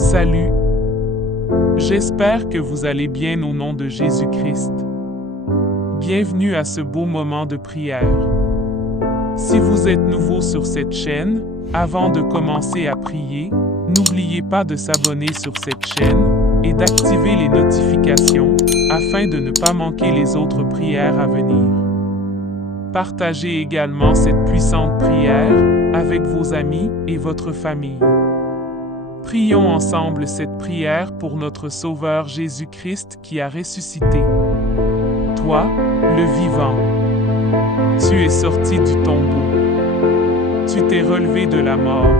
Salut. J'espère que vous allez bien au nom de Jésus-Christ. Bienvenue à ce beau moment de prière. Si vous êtes nouveau sur cette chaîne, avant de commencer à prier, n'oubliez pas de s'abonner sur cette chaîne et d'activer les notifications afin de ne pas manquer les autres prières à venir. Partagez également cette puissante prière avec vos amis et votre famille. Prions ensemble cette prière pour notre Sauveur Jésus-Christ qui a ressuscité. Toi, le vivant, tu es sorti du tombeau. Tu t'es relevé de la mort.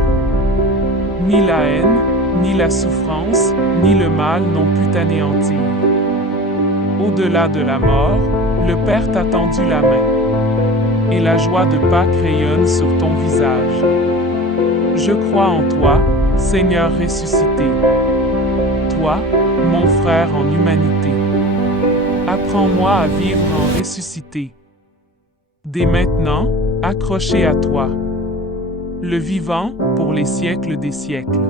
Ni la haine, ni la souffrance, ni le mal n'ont pu t'anéantir. Au-delà de la mort, le Père t'a tendu la main. Et la joie de Pâques rayonne sur ton visage. Je crois en toi, Seigneur ressuscité. Toi, mon frère en humanité. Apprends-moi à vivre en ressuscité. Dès maintenant, accroché à toi. Le vivant pour les siècles des siècles.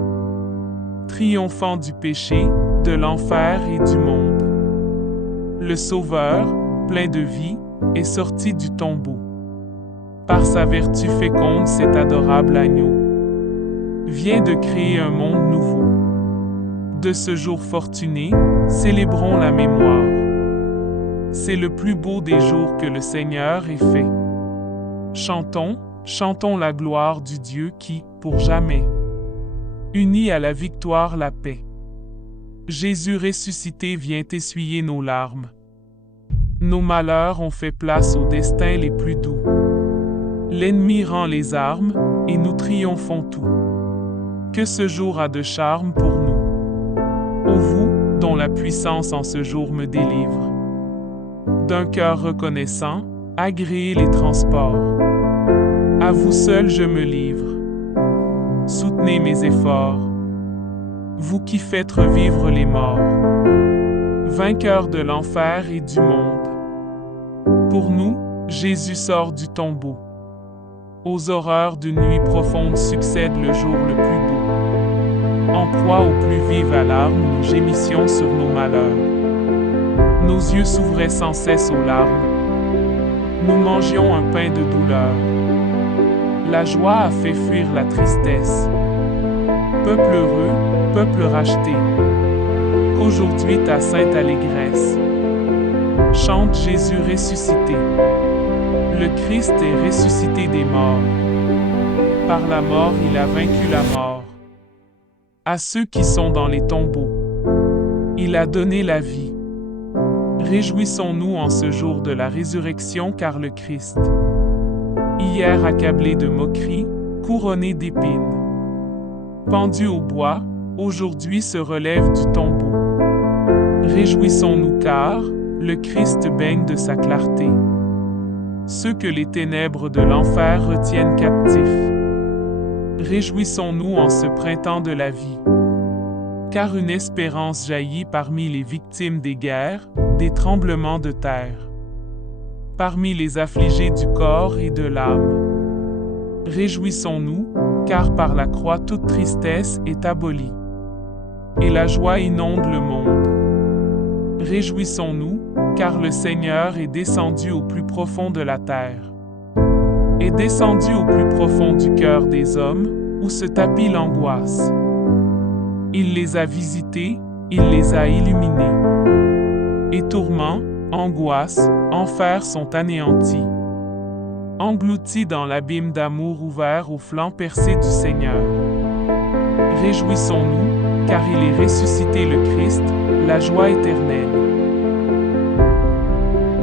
Triomphant du péché, de l'enfer et du monde. Le Sauveur, plein de vie, est sorti du tombeau. Par sa vertu féconde, cet adorable agneau vient de créer un monde nouveau. De ce jour fortuné, célébrons la mémoire. C'est le plus beau des jours que le Seigneur ait fait. Chantons la gloire du Dieu qui, pour jamais, unit à la victoire la paix. Jésus ressuscité vient essuyer nos larmes. Nos malheurs ont fait place aux destins les plus doux. L'ennemi rend les armes, et nous triomphons tout. Que ce jour a de charme pour nous. Ô vous, dont la puissance en ce jour me délivre. D'un cœur reconnaissant, agréez les transports. À vous seul je me livre. Soutenez mes efforts. Vous qui faites revivre les morts. Vainqueur de l'enfer et du monde. Pour nous, Jésus sort du tombeau. Aux horreurs d'une nuit profonde succède le jour le plus beau. En proie aux plus vives alarmes, nous gémissions sur nos malheurs. Nos yeux s'ouvraient sans cesse aux larmes. Nous mangions un pain de douleur. La joie a fait fuir la tristesse. Peuple heureux, peuple racheté, qu'aujourd'hui ta sainte allégresse. Chante Jésus ressuscité. Le Christ est ressuscité des morts. Par la mort, il a vaincu la mort. À ceux qui sont dans les tombeaux, il a donné la vie. Réjouissons-nous en ce jour de la résurrection car le Christ, hier accablé de moqueries, couronné d'épines, pendu au bois, aujourd'hui se relève du tombeau. Réjouissons-nous car le Christ baigne de sa clarté ceux que les ténèbres de l'enfer retiennent captifs. Réjouissons-nous en ce printemps de la vie, car une espérance jaillit parmi les victimes des guerres, des tremblements de terre, parmi les affligés du corps et de l'âme. Réjouissons-nous, car par la croix toute tristesse est abolie, et la joie inonde le monde. Réjouissons-nous, car le Seigneur est descendu au plus profond de la terre, est descendu au plus profond du cœur des hommes, où se tapit l'angoisse. Il les a visités, il les a illuminés. Et tourments, angoisse, enfer sont anéantis. Engloutis dans l'abîme d'amour ouvert au flanc percé du Seigneur. Réjouissons-nous, car il est ressuscité le Christ, la joie éternelle.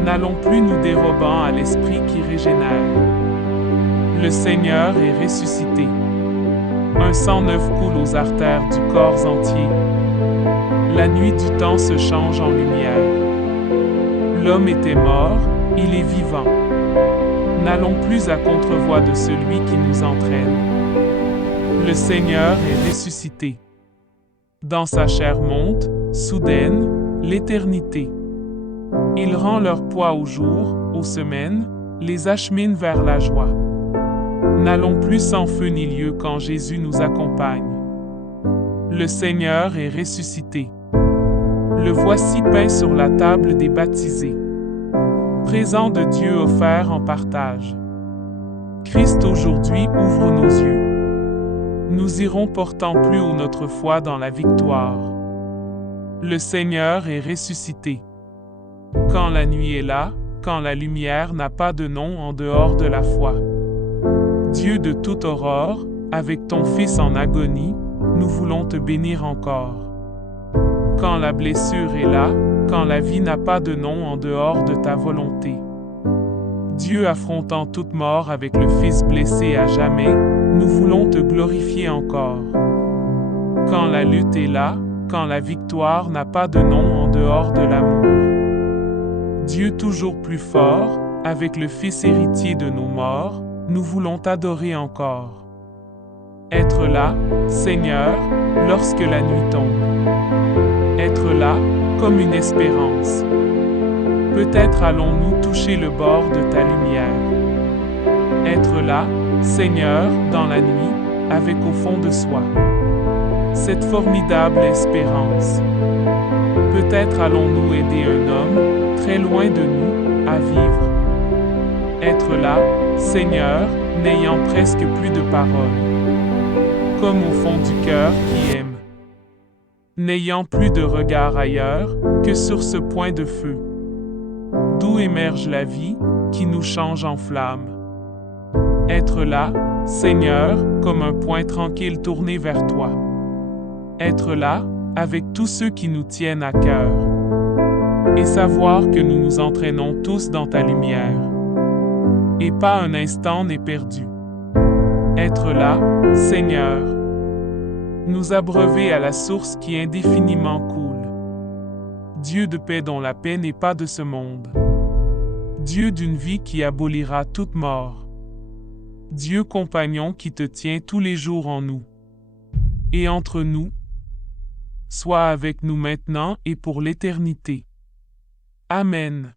N'allons plus nous dérobant à l'esprit qui régénère. Le Seigneur est ressuscité. Un sang neuf coule aux artères du corps entier. La nuit du temps se change en lumière. L'homme était mort, il est vivant. N'allons plus à contrevoie de celui qui nous entraîne. Le Seigneur est ressuscité. Dans sa chair monte, soudaine, l'éternité. Il rend leur poids aux jours, aux semaines, les achemine vers la joie. N'allons plus sans feu ni lieu quand Jésus nous accompagne. Le Seigneur est ressuscité. Le voici peint sur la table des baptisés. Présent de Dieu offert en partage. Christ aujourd'hui ouvre nos yeux. Nous irons portant plus haut notre foi dans la victoire. Le Seigneur est ressuscité. Quand la nuit est là, quand la lumière n'a pas de nom en dehors de la foi. Dieu de toute aurore, avec ton Fils en agonie, nous voulons te bénir encore. Quand la blessure est là, quand la vie n'a pas de nom en dehors de ta volonté. Dieu affrontant toute mort avec le Fils blessé à jamais, nous voulons te glorifier encore. Quand la lutte est là, quand la victoire n'a pas de nom en dehors de l'amour. Dieu toujours plus fort, avec le Fils héritier de nos morts, nous voulons t'adorer encore. Être là, Seigneur, lorsque la nuit tombe. Être là, comme une espérance. Peut-être allons-nous toucher le bord de ta lumière. Être là, Seigneur, dans la nuit, avec au fond de soi cette formidable espérance. Peut-être allons-nous aider un homme, très loin de nous, à vivre. Être là, Seigneur, n'ayant presque plus de paroles. Comme au fond du cœur qui aime. N'ayant plus de regard ailleurs que sur ce point de feu. D'où émerge la vie, qui nous change en flamme. Être là, Seigneur, comme un point tranquille tourné vers toi. Être là, avec tous ceux qui nous tiennent à cœur. Et savoir que nous nous entraînons tous dans ta lumière. Et pas un instant n'est perdu. Être là, Seigneur. Nous abreuver à la source qui indéfiniment coule. Dieu de paix dont la paix n'est pas de ce monde. Dieu d'une vie qui abolira toute mort. Dieu compagnon qui te tient tous les jours en nous. Et entre nous, sois avec nous maintenant et pour l'éternité. Amen.